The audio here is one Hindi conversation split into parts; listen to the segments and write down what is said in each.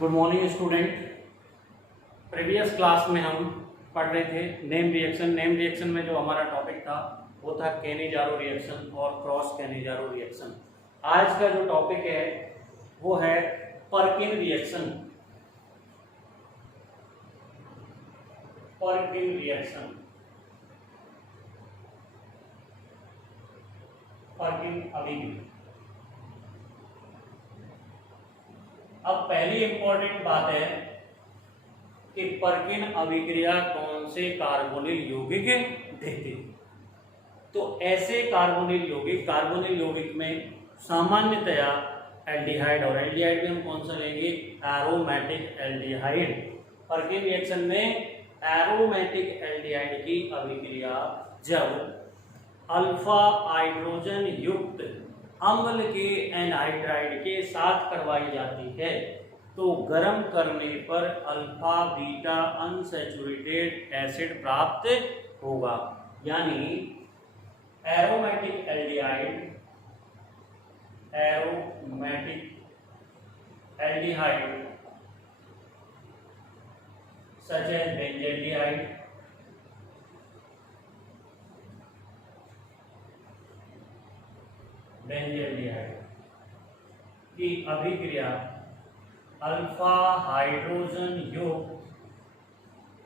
Good morning student. Previous class में हम पढ़ रहे थे नेम रिएक्शन। नेम रिएक्शन में जो हमारा टॉपिक था वो था कैनिजारो रिएक्शन और क्रॉस कैनिजारो रिएक्शन। आज का जो टॉपिक है वो है Perkin reaction. Perkin reaction, Perkin अभिक्रिया। अब पहली इंपॉर्टेंट बात है कि पर्किन अभिक्रिया कौन से कार्बोनिल यौगिक देते हैं। तो ऐसे कार्बोनिल यौगिक में सामान्यतया एल्डिहाइड, और एल्डिहाइड में हम कौन सा लेंगे, एरोमेटिक एल्डिहाइड। पर्किन रिएक्शन में एरोमेटिक एल्डिहाइड की अभिक्रिया जब अल्फा हाइड्रोजन युक्त अम्ल के एनहाइड्राइड के साथ करवाई जाती है तो गर्म करने पर अल्फा बीटा अनसैचुरेटेड एसिड प्राप्त होगा। यानी aromatic aldehyde such as benzaldehyde की अभिक्रिया अल्फा हाइड्रोजन युक्त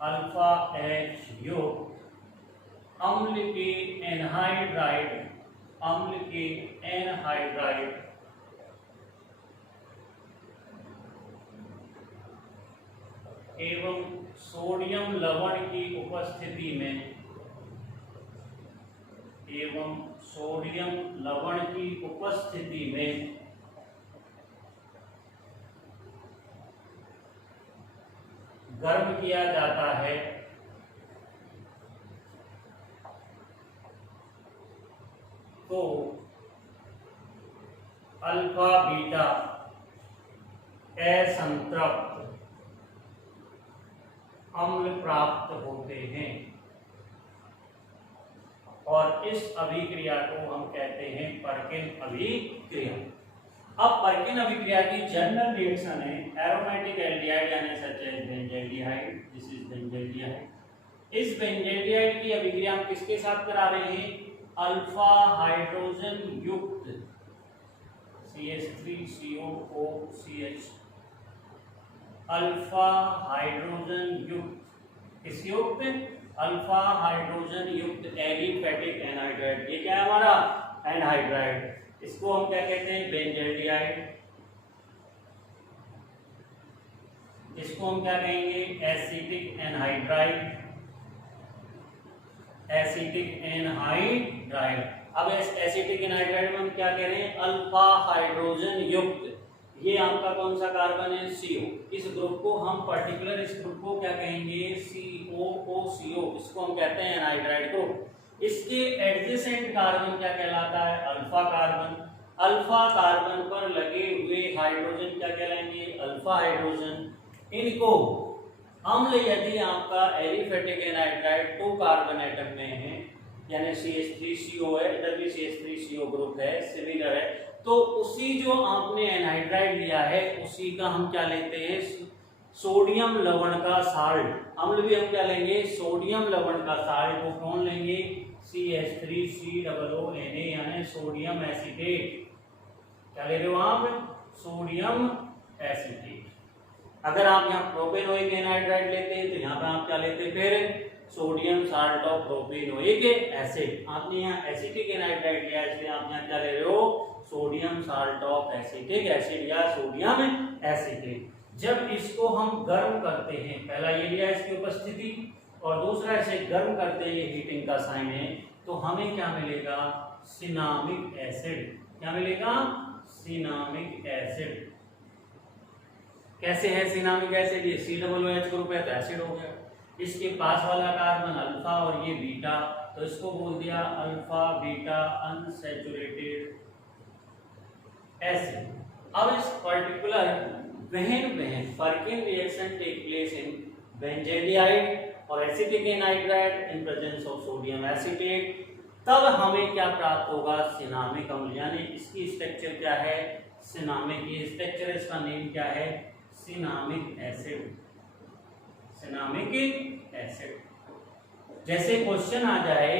अल्फा एच युक्त अम्ल के एनहाइड्राइड एवं सोडियम लवण की उपस्थिति में गर्म किया जाता है तो अल्फा बीटा असंतृप्त अम्ल प्राप्त होते हैं और इस अभिक्रिया को हम कहते हैं पर्किन अभिक्रिया। अब पर्किन अभिक्रिया की जनरल रिएक्शन है एरोमेटिक एल्डिहाइड यानी such as benzaldehyde. This is benzaldehyde. इस बेंजल्डिहाइड की अभिक्रिया हम किसके साथ करा रहे हैं, अल्फा हाइड्रोजन युक्त CH3COOCH अल्फा हाइड्रोजन युक्त किस युक्त, अल्फा हाइड्रोजन युक्त एलिफेटिक एनहाइड्राइड। ये क्या है हमारा एनहाइड्राइड। इसको हम क्या कहते हैं, बेंजल्डिहाइड। इसको हम क्या कहेंगे, एसिटिक एनहाइड्राइड। अब इस एसिटिक एनहाइड्राइड में हम क्या कह रहे हैं, अल्फा हाइड्रोजन युक्त। ये आपका कौन सा कार्बन है, CO। इस ग्रुप को हम पर्टिकुलर इस ग्रुप को क्या कहेंगे, COO। इसको हम कहते हैं एनहाइड्राइड ग्रुप। इसके एडजेसेंट कार्बन क्या कहलाता है, अल्फा कार्बन। अल्फा कार्बन पर लगे हुए हाइड्रोजन क्या कहलाएंगे, अल्फा हाइड्रोजन। इनको अम्ल यदि आपका एलिफेटिक एनहाइड्राइड 2 कार्बन एटम में है यानी CH3CO है, इधर भी CH3CO ग्रुप है, सिमिलर है, तो उसी जो आपने एनहाइड्राइड लिया है उसी का हम क्या लेते हैं, सोडियम लवण का साल्ट। अम्ल भी हम क्या लेंगे, सोडियम लवण का साल्ट। वो कौन लेंगे, CH3COONA यानी सोडियम एसीटेट। क्या ले रहे हो आप, सोडियम एसीटेट। अगर आप यहाँ प्रोपेनोइक एनहाइड्राइड लेते हैं तो यहाँ पे आप क्या लेते, फिर sodium salt of propanoic acid. आपने यहाँ एसिटिक एनहाइड्राइड लिया इसलिए आप यहाँ क्या ले रहे हो, sodium salt of acetic acid या सोडियम एसीटेट। जब इसको हम गर्म करते हैं, पहला ये लिया इसकी उपस्थिति और दूसरा इसे गर्म करते हैं, हीटिंग का साइन है, तो हमें क्या मिलेगा, सिनामिक एसिड। क्या मिलेगा, सिनामिक एसिड। कैसे है सिनामिक एसिड, ये COOH ग्रुप है तो एसिड हो गया। इसके पास वाला कार्बन अल्फा और ये बीटा, तो इसको बोल दिया अल्फा बीटा अनसैचुरेटेड एसिड। अब इस particular when Perkin reaction take place in benzaldehyde और acetic anhydride in presence of sodium acetate, तब हमें क्या प्राप्त होगा, सिनामिक अम्ल। यानी इसकी स्ट्रक्चर क्या है, सिनामिक। ये स्ट्रक्चर, इसका नेम क्या है, सिनामिक एसिड, सिनामिक एसिड। जैसे क्वेश्चन आ जाए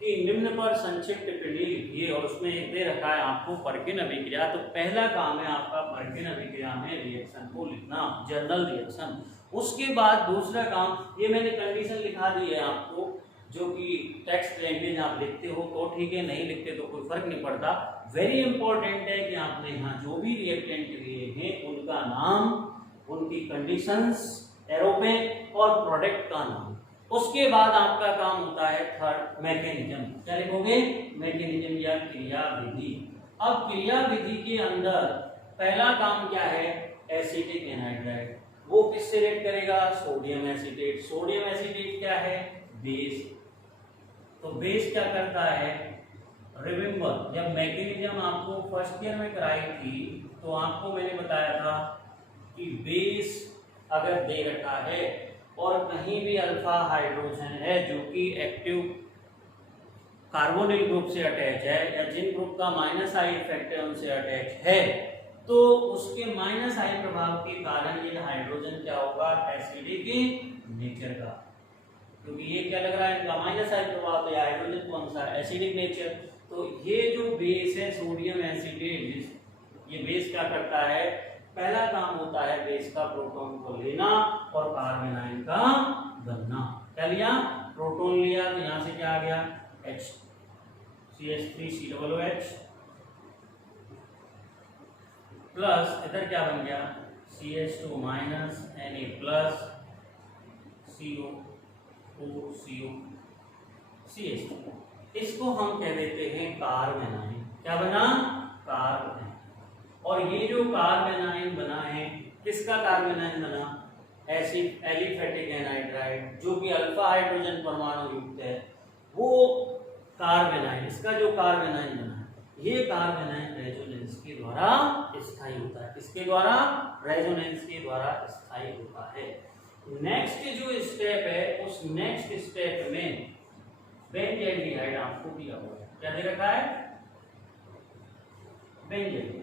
कि निम्न पर संक्षिप्त टिप्पणी लिखिए और उसमें दे रखा है आपको पर्किन अभिक्रिया, तो पहला काम है आपका पर्किन अभिक्रिया में रिएक्शन को लिखना, जर्नल रिएक्शन। उसके बाद दूसरा काम, ये मैंने कंडीशन लिखा दी है आपको, जो कि टेक्स्ट लैंग्वेज आप लिखते हो तो ठीक है, नहीं लिखते तो कोई फर्क नहीं पड़ता। वेरी इंपॉर्टेंट है कि आपने यहाँ जो भी रिएक्टेंट लिए हैं उनका नाम, उनकी कंडीशंस, एरोपेन और प्रोडक्ट का नाम। उसके बाद आपका काम होता है थर्ड मैकेनिज्म। क्या लिखोगे? मैकेनिज्म या क्रिया विधि। अब क्रिया विधि के अंदर पहला काम क्या है? Acetic anhydride. वो किससे रिएक्ट करेगा? Sodium acetate. सोडियम एसिटेट क्या है? बेस। तो बेस क्या करता है? रिमेंबर, जब मैकेनिज्म आपको फर्स्ट ईयर में कराई थी तो आपको मैंने बताया था कि बेस अगर दे रखा है और कहीं भी अल्फा हाइड्रोजन है जो कि एक्टिव कार्बोनिल ग्रुप से अटैच है या जिन ग्रुप का माइनस आई इफेक्ट है उनसे अटैच है, तो उसके माइनस आई प्रभाव के कारण ये हाइड्रोजन क्या होगा? एसिडिक नेचर का। क्योंकि ये क्या लग रहा है? इनका माइनस आई प्रभाव, तो हाइड्रोजन कौन सा? Acidic nature. तो ये जो बेस है सोडियम एसिटेट, ये बेस क्या करता है? पहला काम होता है बेस का प्रोटॉन को लेना और कार्बन आयन का बनना। क्या लिया? प्रोटॉन लिया, तो यहां से क्या आ गया? H CH3COOH प्लस इधर क्या बन गया? CH2 minus Na plus CO4CO CH2। इसको हम कह देते हैं कार्बन आयन। क्या बना? कार्बन। और ये जो कार्बन आयन बना है, किसका कार्बन आयन बना? एलिफेटिक एनहाइड्राइड, जो कि अल्फा हाइड्रोजन परमाणु युक्त है, वो कार्बन आयन। इसका जो कार्बन आयन बना है, ये कार्बन आयन रेजोनेंस के द्वारा स्थायी होता है। किसके द्वारा? रेजोनेंस के द्वारा स्थायी होता है। नेक्स्ट जो स्टेप है, उस नेक्स्ट स्टेप में बेंजीन आपको दिया हुआ है। क्या दे रखा है? बेंजीन।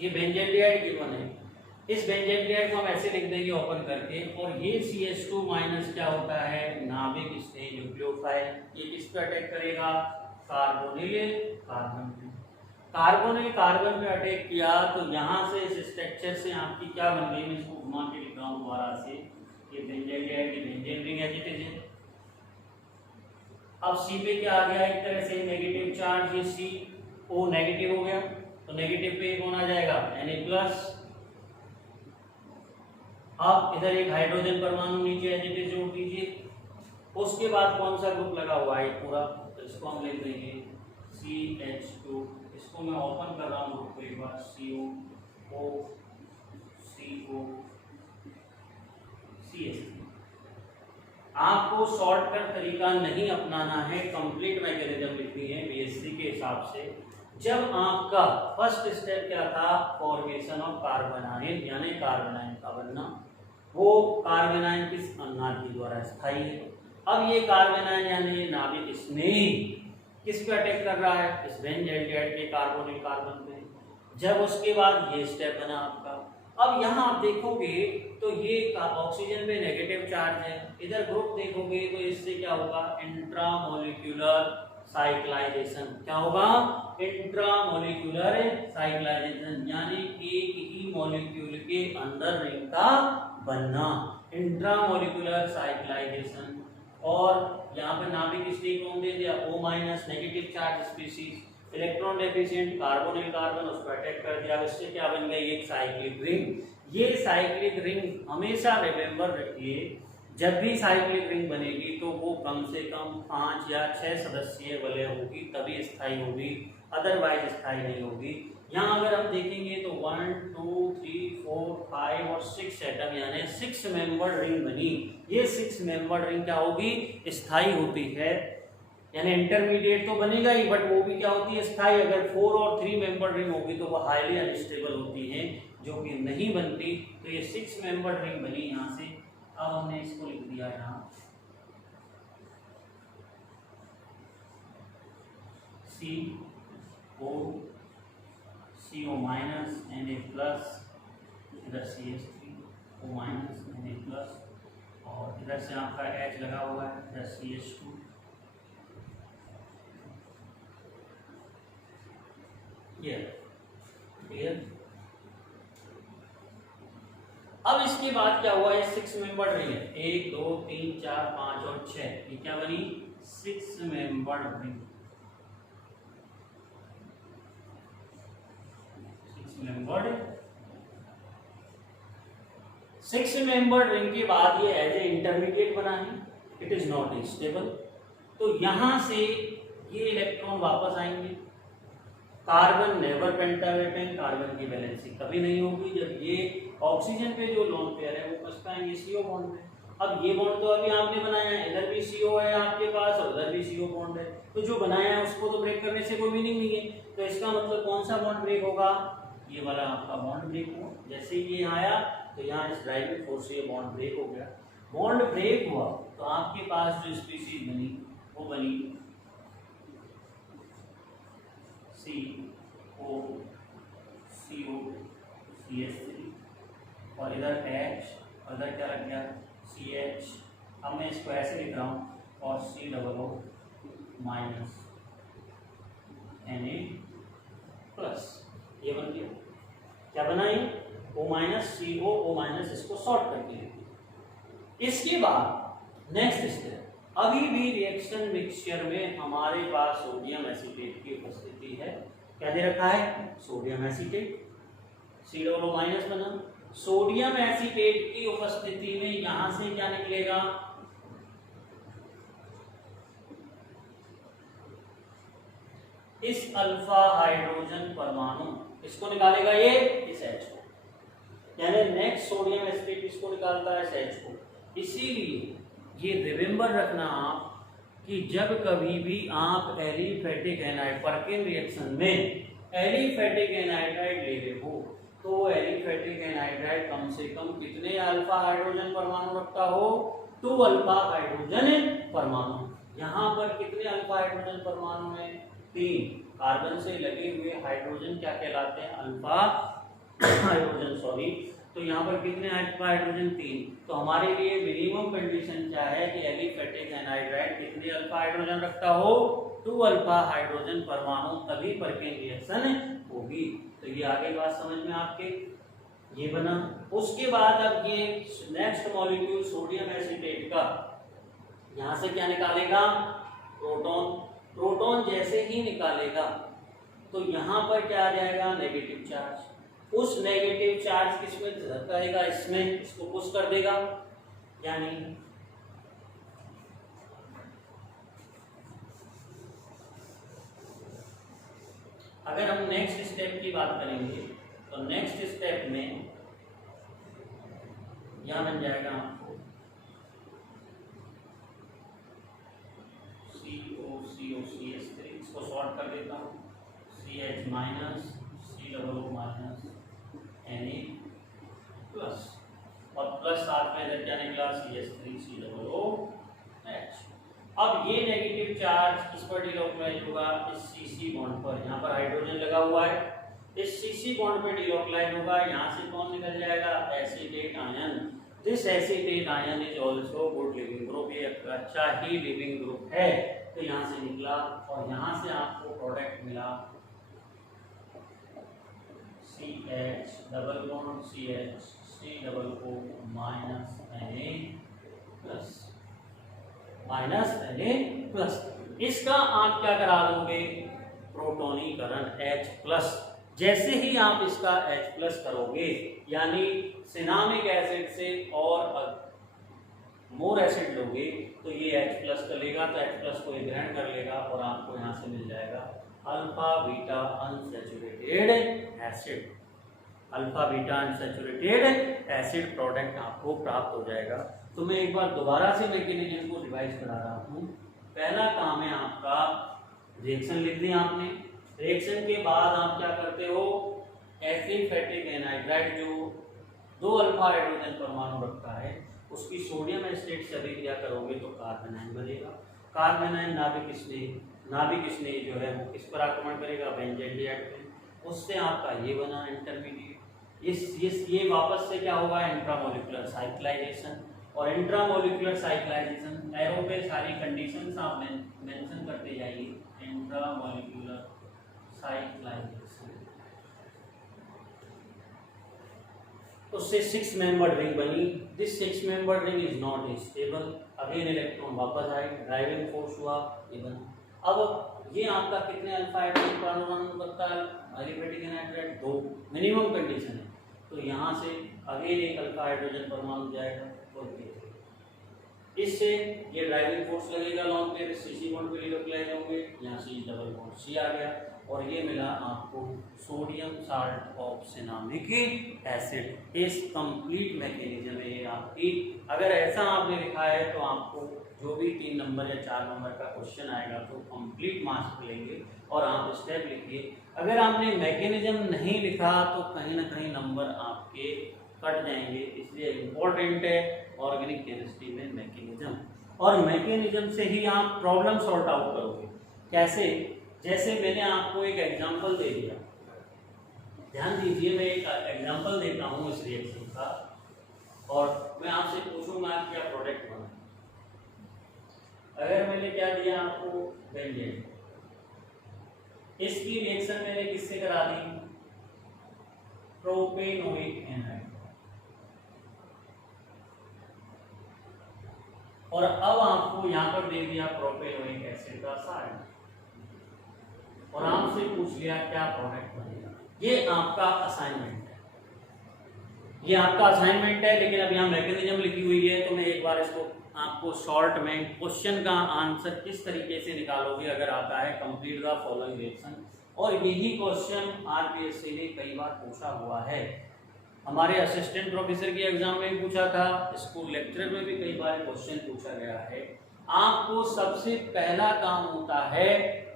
ये बेंजीन गिवन है। इस बेंजीन को हम ऐसे लिख देंगे ओपन करके, और ये CH2 माइनस क्या होता है? नाभिक स्टेज न्यूक्लियोफाइल। ये किस पे अटैक करेगा? कार्बोनिल कार्बन पे। कार्बोनिल कार्बन पे अटैक किया तो यहाँ से इस स्ट्रक्चर से आपकी क्या बन गई? मैं इसको घुमा के लिख रहा हूँ दोबारा से। ये बेंजीन की benzene ring as it is है। अब C पे क्या आ गया? एक तरह से नेगेटिव चार्ज, ये CO नेगेटिव हो गया, तो नेगेटिव पे कौन आ जाएगा? Na+। अब इधर एक हाइड्रोजन परमाणु नीचे एज इट इज जोड़ दीजिए। उसके बाद कौन सा ग्रुप लगा हुआ है पूरा? तो इसको हम लिख देंगे CH2। इसको मैं ओपन कर रहा हूँ ग्रुप को एक बार। CO CH3। आपको शॉर्टकट तरीका नहीं अपनाना है, कंप्लीट मैकेनिज्म लिखनी है BSc के हिसाब से। जब आपका फर्स्ट स्टेप क्या था? फॉर्मेशन ऑफ कार्बन आयन, यानी कार्बन आयन का बनना। वो कार्बन आयन किस नाभिक द्वारा स्थायी है। अब ये कार्बन आयन यानी नाभिक स्नेही किस पे अटैक कर रहा है? इस बेंजीन के कार्बोनिल कार्बन पे। जब उसके बाद ये स्टेप बना आपका। अब यहाँ आप देखोगे तो ये ऑक्सीजन पे नेगेटिव चार्ज है, इधर ग्रुप देखोगे तो इससे क्या होगा? Intramolecular cyclisation. क्या होगा? इंट्रामोलिक्यूलर साइक्लाइजेशन, यानी एक ही मॉलिक्यूल के अंदर रिंग का बनना, इंट्रामोलिक्यूलर साइक्लाइजेशन। और यहाँ पे नाभिक स्टेट कौन दे दिया? O- negative charge species, electron deficient carbonyl carbon, उस पर अटैक कर दिया। इससे क्या बन गई? एक साइक्लिक रिंग। ये साइक्लिक रिंग हमेशा रिमेंबर रखिए, जब भी साइक्लिक रिंग बनेगी तो वो कम से कम 5 या 6 सदस्यीय वलय होगी, तभी स्थायी होगी, अदरवाइज स्थायी नहीं होगी। यहाँ अगर हम देखेंगे तो 1 2 3 4 5 और 6 एटम, यानी 6 मेंबर रिंग बनी। ये 6 मेंबर रिंग क्या होगी? स्थायी होती है। यानी इंटरमीडिएट तो बनेगा ही, बट वो भी क्या होती है? स्थायी। अगर 4 और 3 मेंबर रिंग होगी तो वो हाईली अनस्टेबल होती है, जो कि नहीं बनती। तो ये 6 मेंबर रिंग बनी यहाँ से। अब हमने इसको लिख दिया यहाँ CO माइनस Na प्लस, इधर CH3 O minus Na plus, और इधर से आपका H लगा हुआ है, इधर CH2। ये क्लियर। अब इसके बाद क्या हुआ है, 6 मेंबर रिंग है, 1 2 3 4 5 और 6, ये क्या बनी 6 मेंबर रिंग। 6 मेंबर रिंग के बाद ये एज ए इंटरमीडिएट बना है, इट इज नॉट स्टेबल। तो यहां से ये इलेक्ट्रॉन वापस आएंगे, कार्बन नेवर पेंटावेटेन, कार्बन की वैलेंसी कभी नहीं होगी जब ये ऑक्सीजन पे जो लोन पेयर है वो फंसता है CO बॉन्ड में। अब ये बॉन्ड तो अभी आपने बनाया है, इधर भी CO है आपके पास और उधर भी CO बॉन्ड है, तो जो बनाया है उसको तो ब्रेक करने से कोई मीनिंग नहीं है। तो इसका मतलब कौन सा बॉन्ड ब्रेक होगा, ये वाला आपका बॉन्ड ब्रेक हुआ। जैसे ये आया तो यहाँ इस ड्राइविंग फोर्स से ये बॉन्ड ब्रेक हो गया। बॉन्ड ब्रेक हुआ तो आपके पास जो स्पीशीज बनी वो बनी CO CO CH3 और इधर H और इधर क्या लग गया CH। अब मैं इसको ऐसे लिख रहा हूँ और COO माइनस Na प्लस, ये बन गया क्या बना ये O minus CO O minus, इसको शॉर्ट करके लिखिए। इसके बाद नेक्स्ट स्टेप, अभी भी रिएक्शन मिक्सचर में हमारे पास सोडियम एसीटेट की उपस्थिति है। क्या दे रखा है, सोडियम एसीटेट, COO माइनस बना। सोडियम एसीटेट की उपस्थिति में यहां से क्या निकलेगा, इस अल्फा हाइड्रोजन परमाणु, इसको निकालेगा ये इस H को, यानी नेक्स्ट सोडियम एसीटेट इसको निकालता है इस H को। इसीलिए ये रिमेंबर रखना आप कि जब कभी भी आप एलिफेटिक एनाइड परकिन रिएक्शन में एलिफेटिक एनाइड्राइड ले रहे हो तो एलिफेटिक एनाइड्राइड कम से कम कितने अल्फा हाइड्रोजन परमाणु रखता हो, 2 अल्फा हाइड्रोजन परमाणु। यहाँ पर कितने अल्फा हाइड्रोजन परमाणु है, 3। कार्बन से लगे हुए हाइड्रोजन क्या कहलाते हैं, अल्फा हाइड्रोजन, सॉरी। तो यहाँ पर कितने अल्फा हाइड्रोजन, 3। तो हमारे लिए मिनिमम कंडीशन क्या है कि एलिफेटिक एनाइड्राइड कितने अल्फा हाइड्रोजन रखता हो, 2 अल्फा हाइड्रोजन परमाणु, तभी परकिन रिएक्शन होगी। तो ये आगे बात समझ में आपके, ये बना। उसके बाद अब ये नेक्स्ट मॉलिक्यूल सोडियम एसीटेट का, यहाँ से क्या निकालेगा, प्रोटॉन। प्रोटॉन जैसे ही निकालेगा तो यहाँ पर क्या आ जाएगा, नेगेटिव चार्ज। उस नेगेटिव चार्ज किसमें धकेलेगा, इसमें, इसको पुश कर देगा। यानी अगर हम नेक्स्ट स्टेप की बात करेंगे तो नेक्स्ट स्टेप में यहां बन जाएगा आपको COCOCH3, इसको शॉर्ट कर देता हूँ, CH minus COO minus Na plus, और प्लस साथ में इधर क्या निकला, CH3COOH। अब ये नेगेटिव चार्ज किस पर डिलोकलाइज होगा, इस CC बॉन्ड पर। यहाँ पर हाइड्रोजन लगा हुआ है, इस CC बॉन्ड पे डिलोकलाइज होगा। यहाँ से कौन निकल जाएगा, acetate ion. This acetate ion is also good leaving group, ये अच्छा ही लिविंग ग्रुप है। तो यहाँ से निकला और यहाँ से आपको प्रोडक्ट मिला CH double bond CH COO minus Na plus, minus Na plus. इसका आप क्या करा दोगे, प्रोटोनीकरण H प्लस। जैसे ही आप इसका H प्लस करोगे, यानी सिनामिक एसिड से और मोर एसिड लोगे तो ये H प्लस कर लेगा, तो H प्लस को ग्रहण कर लेगा और आपको यहाँ से मिल जाएगा alpha beta unsaturated acid. Alpha beta unsaturated acid product आपको प्राप्त हो जाएगा। तो मैं एक बार दोबारा से मैकेनिज्म को रिवाइज करा रहा हूँ। पहला काम है आपका, रिएक्शन लिख दी आपने। रिएक्शन के बाद आप क्या करते हो, एलिफेटिक एनाइड्राइड जो 2 अल्फा हाइड्रोजन परमाणु रखता है उसकी सोडियम एसिटेट से अभिक्रिया करोगे तो कार्बन आयन बनेगा। कार्बन आयन नाभिक स्नेह जो है वो किस पर आक्रमण करेगा, बेंजीन डाइऑक्साइड पे। उससे आपका ये बना इंटरमीडिएट। ये वापस से क्या होगा, इंट्रामोलिकुलर साइक्लाइजेशन। और इंट्रामोलिकुलर साइक्लाइजेशन एरो पे सारी कंडीशंस आप मेंशन करते जाइए। इंट्रामोलिकुलर साइक्लाइजेशन, उससे 6 मेंबर्ड रिंग बनी। This 6 membered ring is not stable, again electron वापस आए, ड्राइविंग फोर्स हुआ ये बना। अब ये आपका कितने अल्फा हाइड्रोजन परमाणु बनता है, एलिफेटिक एनाइड्राइड 2 मिनिमम कंडीशन है। तो यहाँ से अगेन एक अल्फा हाइड्रोजन परमाणु जाएगा और इससे ये ड्राइविंग फोर्स लगेगा लॉन्ग पेयर, सी बॉन्ड पे न्यूक्लियाइड होंगे, यहाँ से डबल बॉन्ड सी आ गया और ये मिला आपको sodium salt of cinnamic acid. इस कंप्लीट मैकेनिज्म में ये आपकी, अगर ऐसा आपने लिखा है तो आपको जो भी 3 नंबर या 4 नंबर का क्वेश्चन आएगा तो कंप्लीट मार्क्स मिलेंगे और आप स्टेप लिखिए। अगर आपने मैकेनिज्म नहीं लिखा तो कहीं ना कहीं नंबर आपके कट जाएंगे, इसलिए इम्पोर्टेंट है ऑर्गेनिक केमिस्ट्री में मैकेनिज्म। और मैकेनिज्म से ही आप प्रॉब्लम सॉर्ट आउट करोगे। कैसे? जैसे मैंने आपको एक एग्जांपल दे दिया, ध्यान दीजिए, मैं एक एग्जांपल देता हूँ इस रिएक्शन का और मैं आपसे पूछूंगा क्या प्रोडक्ट बना। अगर मैंने क्या दिया आपको, बेंजीन, इसकी रिएक्शन मैंने किससे करा दी, प्रोपेनोइक एनाइड। और अब आपको यहाँ पर दे दिया प्रोपेनोइक एसिड का साल्ट और आपसे पूछ लिया क्या प्रोडक्ट बनेगा। ये आपका असाइनमेंट है, ये आपका असाइनमेंट है, लेकिन अब यहाँ मैकेनिज्म लिखी हुई है तो मैं एक बार इसको आपको शॉर्ट में क्वेश्चन का आंसर किस तरीके से निकालोगे अगर आता है, कंप्लीट द फॉलोइंग रिएक्शन। और यही क्वेश्चन आरपीएससी ने कई बार पूछा हुआ है, हमारे असिस्टेंट प्रोफेसर की एग्जाम में भी पूछा था, स्कूल लेक्चर में भी कई बार क्वेश्चन पूछा गया है। आपको सबसे पहला काम होता है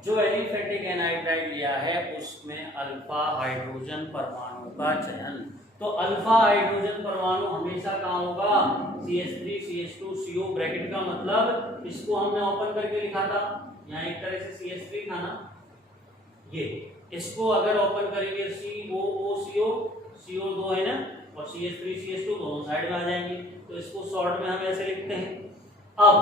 जो एलिफेटिक एनाइड्राइड लिया है उसमें अल्फा हाइड्रोजन परमाणु का चयन। तो अल्फा हाइड्रोजन परमाणु हमेशा कहाँ होगा, CH3 CH2 CO, ब्रैकेट का मतलब इसको हमने ओपन करके लिखा था, यहाँ एक तरह से CH3 था ना, ये इसको अगर ओपन करेंगे COO CO2 है ना, और CH3 CH2 दोनों साइड में आ जाएंगे, तो इसको शॉर्ट में हम ऐसे लिखते हैं। अब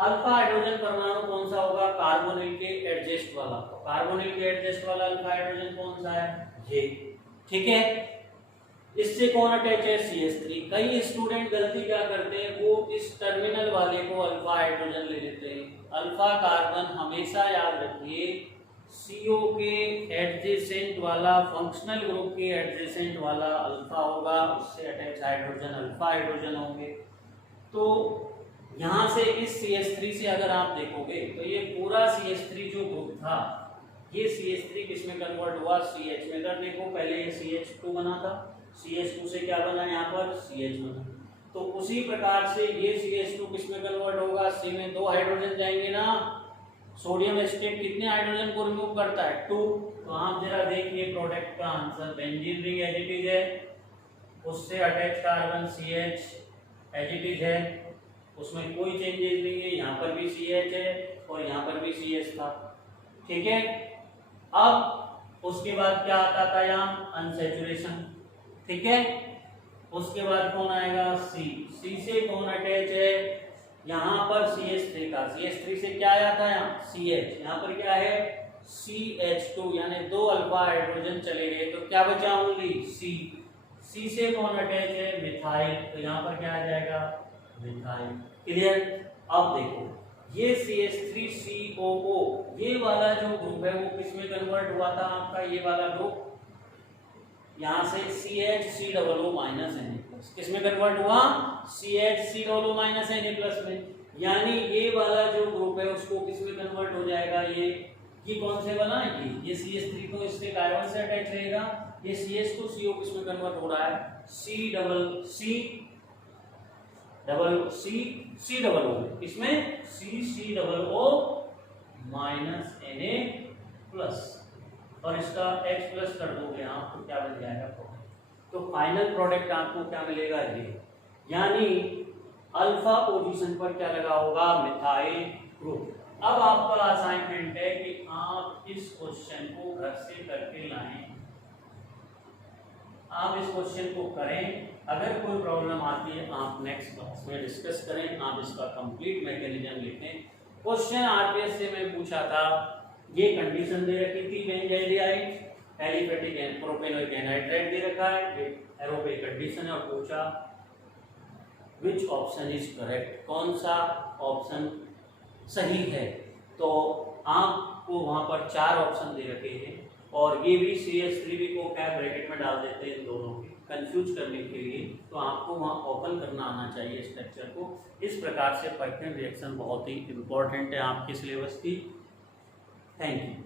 अल्फा हाइड्रोजन परमाणु कौन सा होगा, कार्बोनिल के एडजस्ट वाला। तो कार्बोनिल के एडजस्ट वाला अल्फा हाइड्रोजन कौन सा है, ये, ठीक है। इससे कौन अटैच है, CH3। कई स्टूडेंट गलती क्या करते हैं, वो इस टर्मिनल वाले को अल्फा हाइड्रोजन ले लेते हैं। अल्फा कार्बन हमेशा याद रखिए CO के एडजेसेंट वाला, फंक्शनल ग्रुप के एडजेसेंट वाला अल्फा होगा, उससे अटैच हाइड्रोजन अल्फा हाइड्रोजन होंगे। तो यहाँ से इस CH3 से अगर आप देखोगे तो ये पूरा CH3 जो ग्रुप था, ये CH3 किस में कन्वर्ट हुआ, CH में। अगर देखो पहले ये CH2 बना था, CH2 से क्या बना यहाँ पर, CH बना। तो उसी प्रकार से ये CH2 किस में कन्वर्ट होगा, C में 2 हाइड्रोजन जाएंगे ना। सोडियम एस्टेट कितने हाइड्रोजन को रिमूव करता है, 2। तो आप जरा देखिए प्रोडक्ट का answer, benzene ring as it is है, उससे attach carbon CH as it is है, उसमें कोई चेंजेस नहीं है, यहाँ पर भी CH है और यहाँ पर भी CH था, ठीक है। अब उसके बाद क्या आता था यहाँ, अनसैचुरेशन, ठीक है। उसके बाद कौन आएगा, C से कौन अटैच है, यहाँ पर CH3 का, CH3 से क्या आया था यहाँ, CH, यहाँ पर क्या है CH2, यानी 2 अल्फा हाइड्रोजन चले गए, तो क्या बचा ओनली C से कौन अटैच है, मिथाइल, तो यहाँ पर क्या आ जाएगा, मिथाइल, क्लियर। अब देखो ये CH3COO, ये वाला जो ग्रुप है वो किस में कन्वर्ट हुआ था आपका, ये वाला ग्रुप, यहाँ से CHCOO माइनस Na+, किस में कन्वर्ट हुआ, CHCOO माइनस Na+ में। यानी ये वाला जो ग्रुप है उसको किस में कन्वर्ट हो जाएगा, ये कौन से बना, ये CH3 तो इससे कार्बन से अटैच रहेगा, ये CH2 CO किस में कन्वर्ट हो रहा है, CCOO, इसमें CCOO माइनस Na+, और इसका H+ कर दोगे आप तो क्या बन जाएगा प्रोडक्ट। तो फाइनल प्रोडक्ट आपको क्या मिलेगा, ये, यानी अल्फा पोजीशन पर क्या लगा होगा, मिथाइल ग्रुप। अब आपका असाइनमेंट है कि आप इस क्वेश्चन को घर से करके लाएं आप इस क्वेश्चन को करें। अगर कोई प्रॉब्लम आती है आप नेक्स्ट क्लास में डिस्कस करें, आप इसका कंप्लीट मैकेनिज्म लिखें। क्वेश्चन आरपीएस से मैं पूछा था, ये कंडीशन दे रखी थी बेंजाइलडिहाइड, एलिफेटिक प्रोपेनोइक एनहाइड्राइड दे रखा है, एरोबिक कंडीशन है, और पूछा विच ऑप्शन इज करेक्ट, कौन सा ऑप्शन सही है। तो आपको वहां पर 4 ऑप्शन दे रखे हैं, और ये भी CH3 को क्या ब्रैकेट में डाल देते हैं दोनों के कंफ्यूज करने के लिए। तो आपको वहाँ ओपन करना आना चाहिए स्ट्रक्चर को। इस प्रकार से पैक्टन रिएक्शन बहुत ही इंपॉर्टेंट है आपके सिलेबस की। Thank you.